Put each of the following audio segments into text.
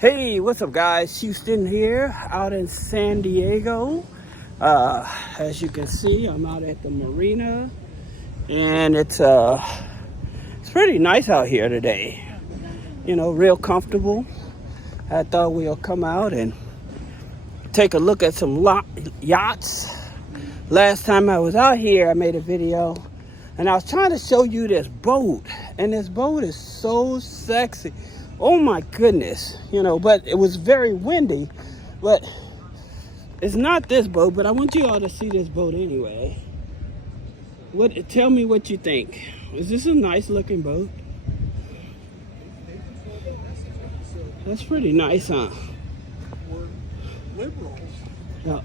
Hey, what's up guys? Houston here out in San Diego. As you can see, I'm out at the marina and it's pretty nice out here today. You know, real comfortable. I thought we'll come out and take a look at some yachts. Last time I was out here, I made a video and I was trying to show you this boat, and this boat is so sexy. Oh my goodness, you know, but it was very windy. But it's not this boat, but I want you all to see this boat anyway. Tell me what you think. Is this a nice looking boat? That's pretty nice, huh? Yeah.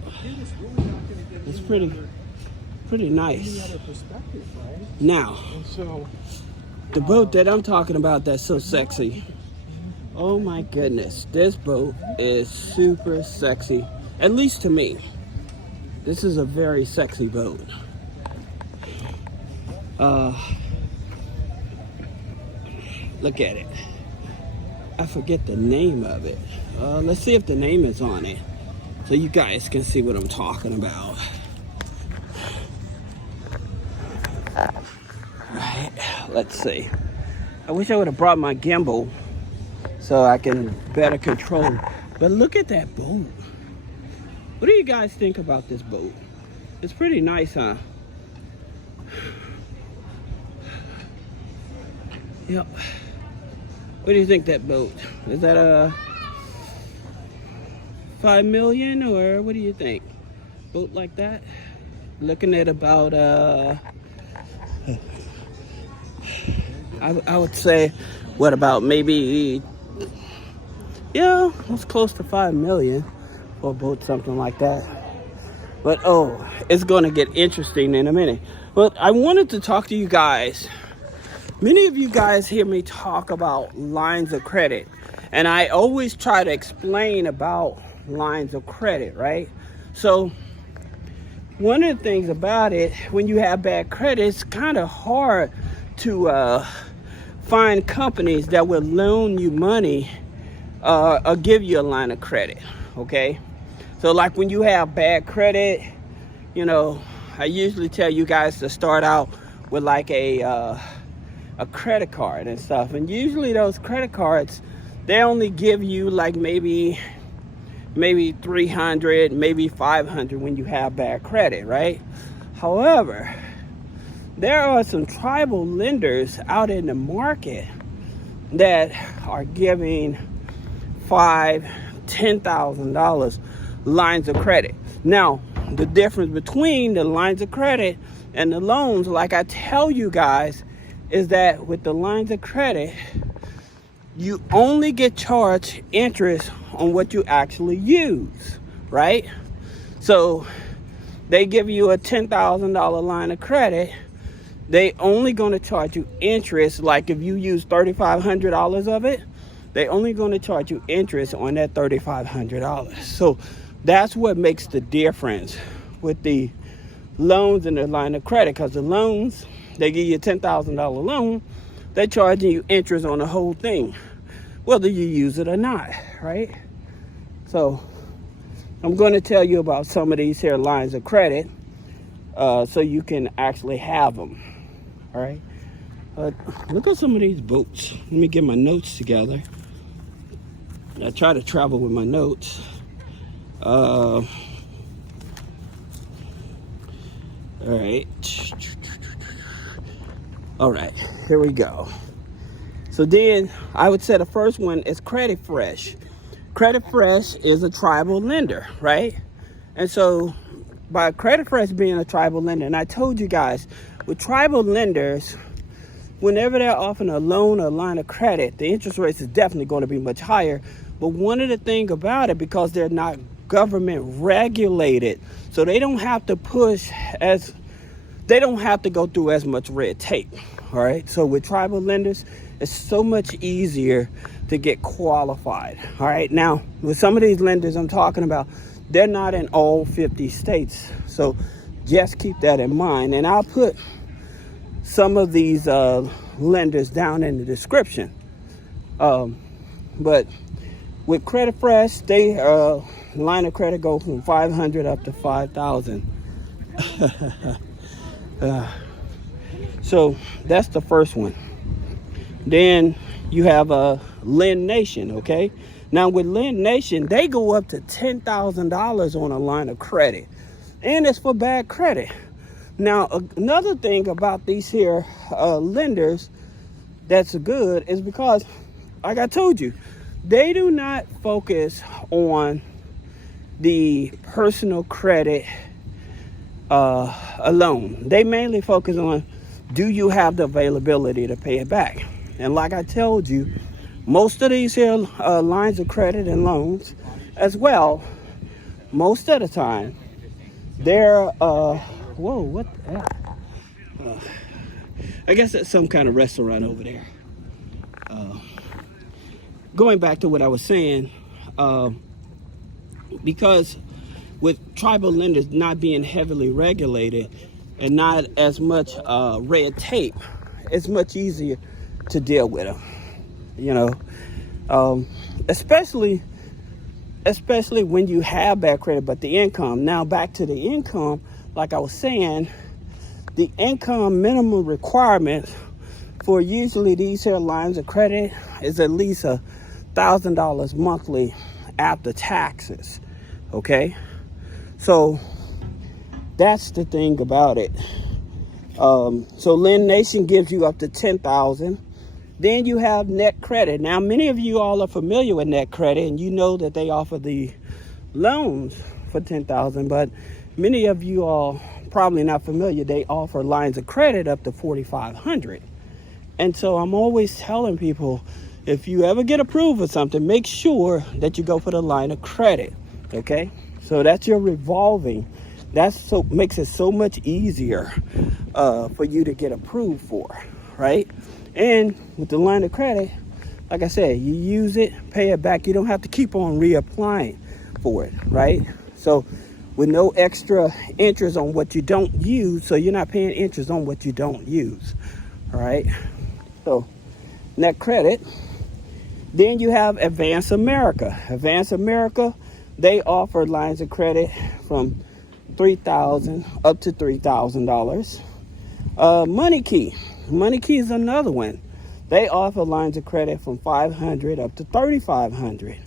It's pretty nice. Now, the boat that I'm talking about that's so sexy. Oh my goodness, this boat is super sexy, at least to me. This is a very sexy boat. Look at it. I forget the name of it. Let's see if the name is on it, so you guys can see what I'm talking about. Alright, let's see. I wish I would have brought my gimbal so I can better control. But look at that boat. What do you guys think about this boat? It's pretty nice, huh? Yep. What do you think that boat? Is that a 5 million, or what do you think? Boat like that? Looking at about I would say, what about maybe, yeah, it's close to 5 million for a boat, something like that. But oh, it's gonna get interesting in a minute. But I wanted to talk to you guys. Many of you guys hear me talk about lines of credit, and I always try to explain about lines of credit, right? So one of the things about it, when you have bad credit, it's kind of hard to find companies that will loan you money or give you a line of credit, okay? So like when you have bad credit, you know, I usually tell you guys to start out with like a credit card and stuff. And usually those credit cards, they only give you like maybe 300, maybe 500 when you have bad credit, right? However, there are some tribal lenders out in the market that are giving $5,000-$10,000 lines of credit. Now, the difference between the lines of credit and the loans, like I tell you guys, is that with the lines of credit, you only get charged interest on what you actually use, right? So they give you a $10,000 line of credit, they only going to charge you interest. Like if you use $3,500 of it, they only going to charge you interest on that $3,500. So that's what makes the difference with the loans and the line of credit, because the loans, they give you a $10,000 loan, they're charging you interest on the whole thing, whether you use it or not, right? So I'm going to tell you about some of these here lines of credit so you can actually have them, all right? Look at some of these boats. Let me get my notes together. I try to travel with my notes. All right, here we go. So then I would say the first one is Credit Fresh. Credit Fresh is a tribal lender, right? And so by Credit Fresh being a tribal lender, and I told you guys, with tribal lenders, whenever they're offering a loan or a line of credit, the interest rates is definitely going to be much higher. But one of the things about it, because they're not government regulated, so they don't have to go through as much red tape, all right? So with tribal lenders, it's so much easier to get qualified, all right? Now, with some of these lenders I'm talking about, they're not in all 50 states. So just keep that in mind. And I'll put some of these lenders down in the description. But With Credit Fresh, they line of credit go from 500 up to 5,000. So that's the first one. Then you have a Lend Nation, okay? Now with Lend Nation, they go up to $10,000 on a line of credit, and it's for bad credit. Now another thing about these here lenders that's good is because, like I told you, they do not focus on the personal credit alone. They mainly focus on, do you have the availability to pay it back? And like I told you, most of these here lines of credit and loans as well, most of the time, they're, whoa, what the hell? I guess that's some kind of restaurant over there. Going back to what I was saying, because with tribal lenders not being heavily regulated and not as much red tape, it's much easier to deal with them, you know, especially when you have bad credit, but the income. Now back to the income, like I was saying, the income minimum requirements for usually these here lines of credit is at least $1,000 monthly after taxes. Okay, so that's the thing about it. So Lend Nation gives you up to $10,000. Then you have Net Credit. Now many of you all are familiar with Net Credit, and you know that they offer the loans for $10,000, but many of you all probably not familiar. They offer lines of credit up to $4,500. And so I'm always telling people, if you ever get approved for something, make sure that you go for the line of credit. Okay, so that's your revolving. That's so makes it so much easier for you to get approved for, right? And with the line of credit, like I said, you use it, pay it back. You don't have to keep on reapplying for it, right? So with no extra interest on what you don't use, so you're not paying interest on what you don't use, all right? So Net Credit. Then you have Advance America. Advance America, they offer lines of credit from $3,000 up to $3,000. Money Key. Money Key is another one. They offer lines of credit from $500 up to $3,500.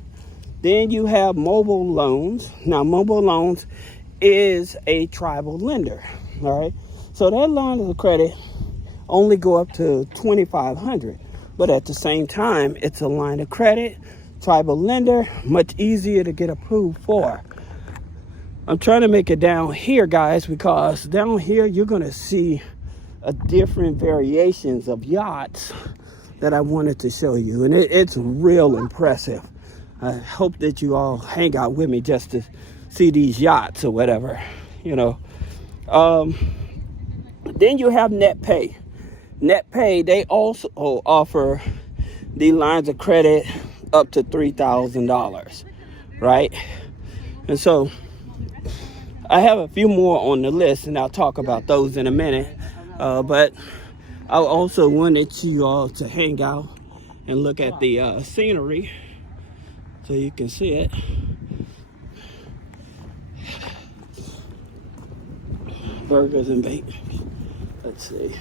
Then you have Mobile Loans. Now, Mobile Loans is a tribal lender, all right? So that line of credit only go up to $2,500. But at the same time, it's a line of credit, tribal lender, much easier to get approved for. I'm trying to make it down here, guys, because down here you're going to see different variations of yachts that I wanted to show you. And it's real impressive. I hope that you all hang out with me just to see these yachts or whatever, you know. Then you have NetPay. NetPay, they also offer the lines of credit up to $3,000, right? And so I have a few more on the list, and I'll talk about those in a minute. But I also wanted you all to hang out and look at the scenery so you can see it. Burgers and bacon. Let's see.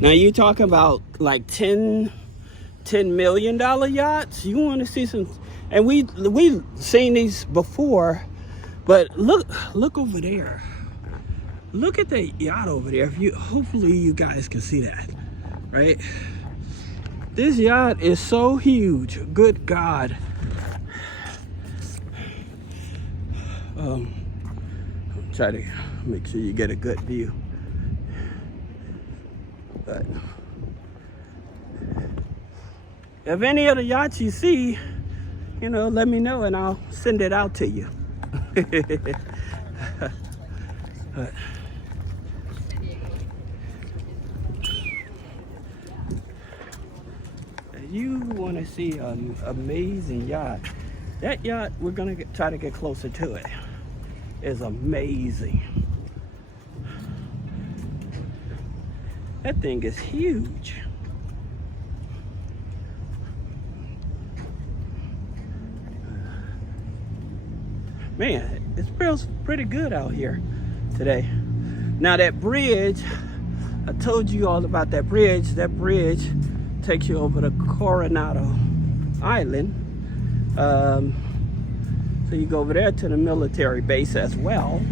Now you talking about like $10 million yachts. You want to see some, and we've seen these before, but look over there. Look at that yacht over there. Hopefully you guys can see that, right? This yacht is so huge. Good God. Try to make sure you get a good view. But if any of the yachts you see, you know, let me know and I'll send it out to you. But if you want to see an amazing yacht, that yacht, we're gonna try to get closer to it, is amazing. That thing is huge. Man, it feels pretty good out here today. Now that bridge, I told you all about that bridge. That bridge takes you over to Coronado Island. So you go over there to the military base as well.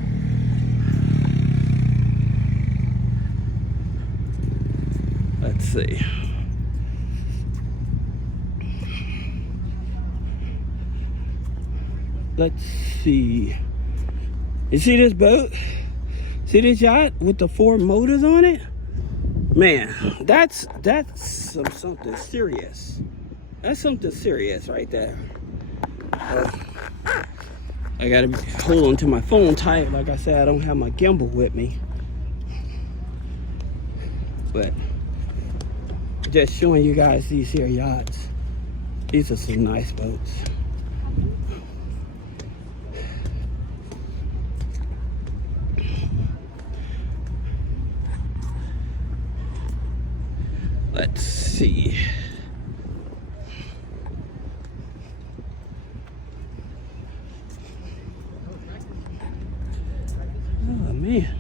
Let's see. Let's see. You see this boat? See this yacht with the 4 motors on it? Man, that's something serious. That's something serious right there. I gotta hold on to my phone tight. Like I said, I don't have my gimbal with me. But just showing you guys these here yachts. These are some nice boats. Let's see. Oh man.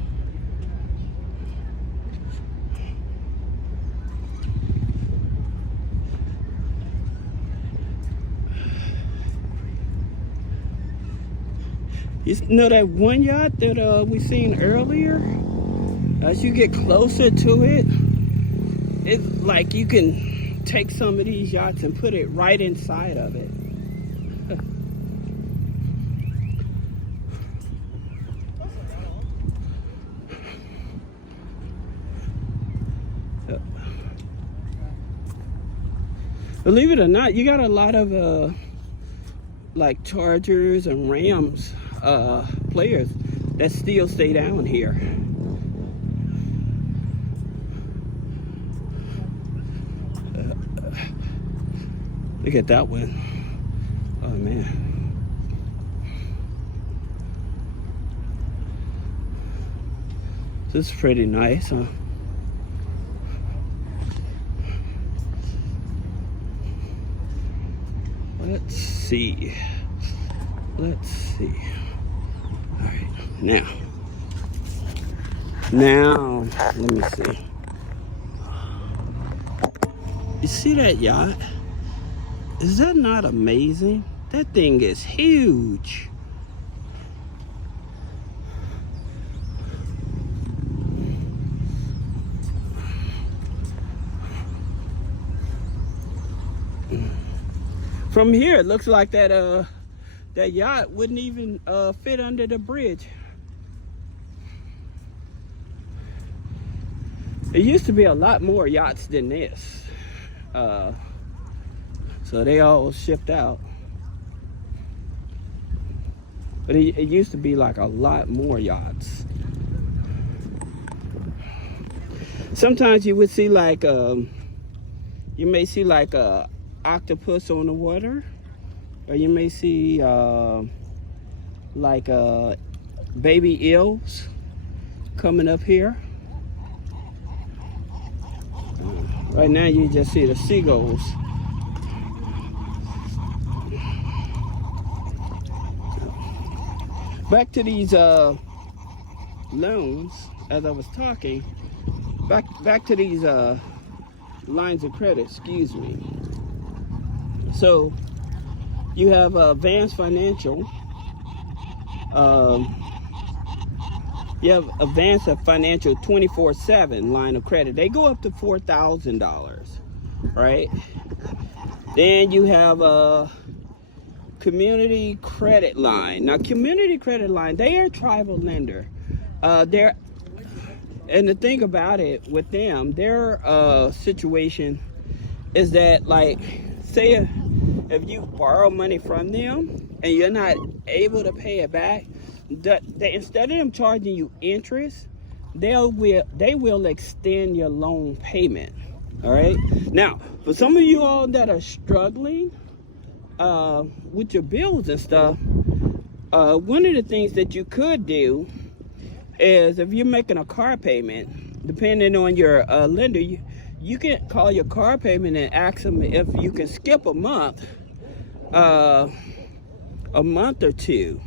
You know that one yacht that we seen earlier? As you get closer to it, it's like you can take some of these yachts and put it right inside of it. Believe it or not, you got a lot of like Chargers and Rams players that still stay down here. Look at that one. Oh man. This is pretty nice, huh? Let's see. Let's see. All right, now, let me see. You see that yacht? Is that not amazing? That thing is huge. From here, it looks like that that yacht wouldn't even fit under the bridge. It used to be a lot more yachts than this. So they all shipped out. But it used to be like a lot more yachts. Sometimes you would see like, you may see like a octopus on the water. Or you may see like baby eels coming up here. Right now you just see the seagulls. Back to these loans, as I was talking, back to these lines of credit, excuse me. So you have Advanced Financial. You have Advanced Financial 24/7 line of credit. They go up to $4,000, right? Then you have a Community Credit Line. Now, Community Credit Line, they are a tribal lender. And the thing about it with them, their situation is that, like, say if you borrow money from them and you're not able to pay it back, instead of them charging you interest, they will extend your loan payment. All right. Now, for some of you all that are struggling with your bills and stuff, one of the things that you could do is, if you're making a car payment, depending on your lender, you can call your car payment and ask them if you can skip a month or two,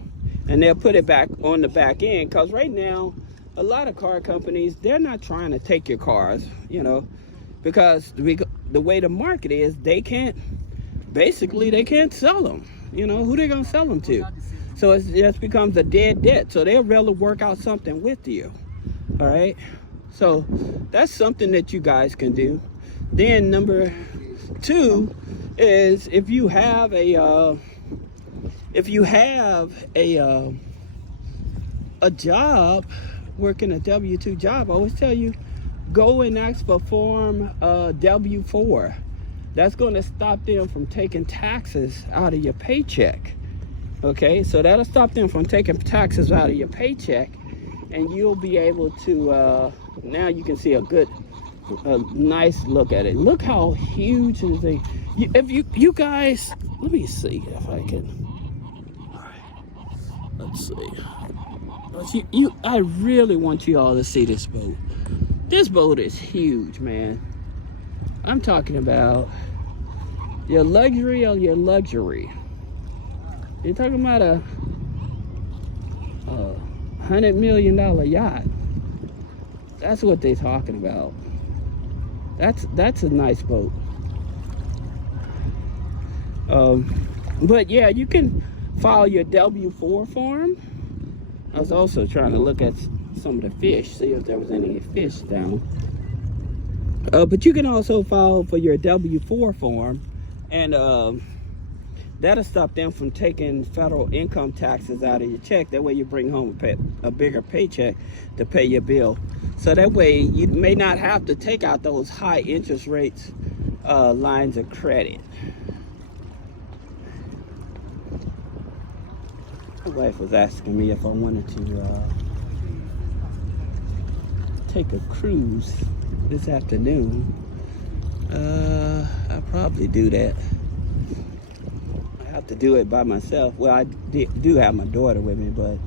and they'll put it back on the back end. Because right now, a lot of car companies, they're not trying to take your cars, you know, because the way the market is, they can't sell them. You know, who they gonna sell them to? So it just becomes a dead debt. So they'll rather work out something with you. All right. So that's something that you guys can do. Then number 2 is if you have a job, working a W-2 job, I always tell you, go and ask for form W-4. That's going to stop them from taking taxes out of your paycheck. Okay, so that'll stop them from taking taxes out of your paycheck, and you'll be able to now you can see a nice look at it. Look how huge is it. If you guys, let me see if I can. All right, let's see. I really want you all to see this boat. This boat is huge, man. I'm talking about your luxury or your luxury. You're talking about a $100 million yacht. That's what they're talking about. That's a nice boat. But yeah, you can file your W-4 form. I was also trying to look at some of the fish, see if there was any fish down. But you can also file for your W-4 form, and that'll stop them from taking federal income taxes out of your check. That way you bring home a bigger paycheck to pay your bill. So that way you may not have to take out those high interest rates lines of credit. My wife was asking me if I wanted to take a cruise this afternoon. I'll probably do that. I have to do it by myself. Well, I do have my daughter with me, but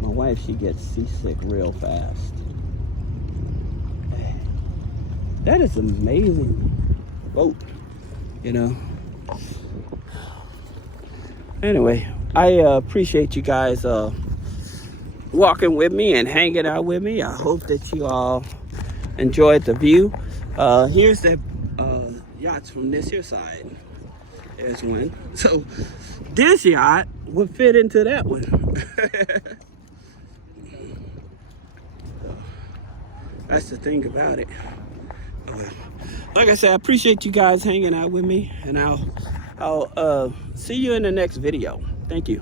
my wife, she gets seasick real fast. That is amazing boat, you know. Anyway, I appreciate you guys walking with me and hanging out with me. I hope that you all enjoyed the view. Here's the yachts from this here side. There's one. So this yacht would fit into that one. That's the thing about it. Like I said, I appreciate you guys hanging out with me, and I'll see you in the next video. Thank you.